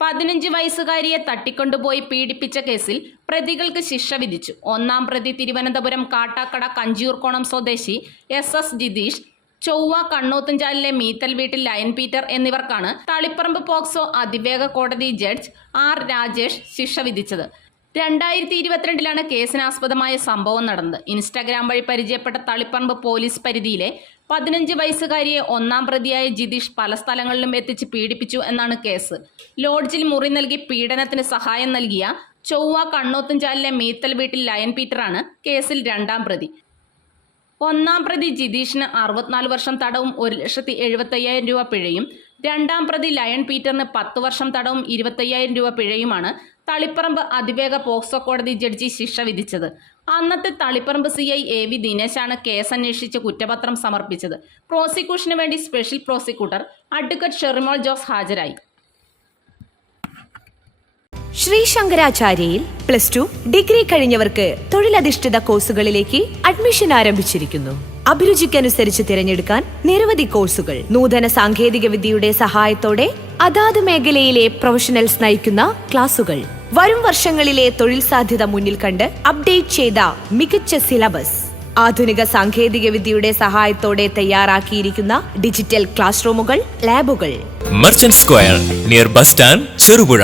15 വയസ്സുകാരിയെ തട്ടിക്കൊണ്ടുപോയി പീഡിപ്പിച്ച കേസിൽ പ്രതികൾക്ക് ശിക്ഷ വിധിച്ചു. ഒന്നാം പ്രതി തിരുവനന്തപുരം കാട്ടാക്കട കഞ്ചിയൂർക്കോണം സ്വദേശി SS ജിതീഷ്, ചൊവ്വ കണ്ണോത്തുംചാലിലെ മീത്തൽ വീട്ടിൽ ലയൺ പീറ്റർ എന്നിവർക്കാണ് തളിപ്പറമ്പ് പോക്സോ അതിവേഗ കോടതി ജഡ്ജ് R രാജേഷ് ശിക്ഷ വിധിച്ചത്. 2022 കേസിനാസ്പദമായ സംഭവം നടന്നത്. ഇൻസ്റ്റാഗ്രാം വഴി പരിചയപ്പെട്ട തളിപ്പറമ്പ് പോലീസ് പരിധിയിലെ 15 വയസ്സുകാരിയെ ഒന്നാം പ്രതിയായ ജിതീഷ് പല സ്ഥലങ്ങളിലും എത്തിച്ച് പീഡിപ്പിച്ചു എന്നാണ് കേസ്. ലോഡ്ജിൽ മുറി നൽകി പീഡനത്തിന് സഹായം നൽകിയ ചൊവ്വ കണ്ണോത്തുംചാലിലെ മീത്തൽ വീട്ടിൽ ലയൺ പീറ്ററാണ് കേസിൽ രണ്ടാം പ്രതി. ഒന്നാം പ്രതി ജിതീഷിന് 64 വർഷം തടവും 1,75,000 രൂപ പിഴയും, രണ്ടാം പ്രതി ലയൺ പീറ്ററിന് 10 വർഷം തടവും 25,000 രൂപ പിഴയുമാണ് തളിപ്പറമ്പ് അതിവേഗ പോക്സോ കോടതി ജഡ്ജി ശിക്ഷ വിധിച്ചത്. അന്നത്തെ തളിപ്പറമ്പ് CI AV ദിനേശാണ് കേസ് അന്വേഷിച്ച് കുറ്റപത്രം സമർപ്പിച്ചത്. പ്രോസിക്യൂഷന് വേണ്ടി special prosecutor advocate Sherimol Jose ഹാജരായി. ശ്രീ ശങ്കരാചാര്യയിൽ +2 ഡിഗ്രി കഴിഞ്ഞവർക്ക് തൊഴിലധിഷ്ഠിത കോഴ്സുകളിലേക്ക് അഡ്മിഷൻ ആരംഭിച്ചിരിക്കുന്നു. അഭിരുചിക്കനുസരിച്ച് തിരഞ്ഞെടുക്കാൻ നിരവധി കോഴ്സുകൾ. നൂതന സാങ്കേതിക വിദ്യയുടെ സഹായത്തോടെ അതാത് മേഖലയിലെ പ്രൊഫഷണൽസ് നയിക്കുന്ന ക്ലാസുകൾ. വരും വർഷങ്ങളിലെ തൊഴിൽ സാധ്യത മുന്നിൽ കണ്ട് അപ്ഡേറ്റ് ചെയ്ത മികച്ച സിലബസ്. ആധുനിക സാങ്കേതിക വിദ്യയുടെ സഹായത്തോടെ തയ്യാറാക്കിയിരിക്കുന്ന ഡിജിറ്റൽ ക്ലാസ് റൂമുകൾ, ലാബുകൾ. Merchant square near bus stand, Cherupuzha.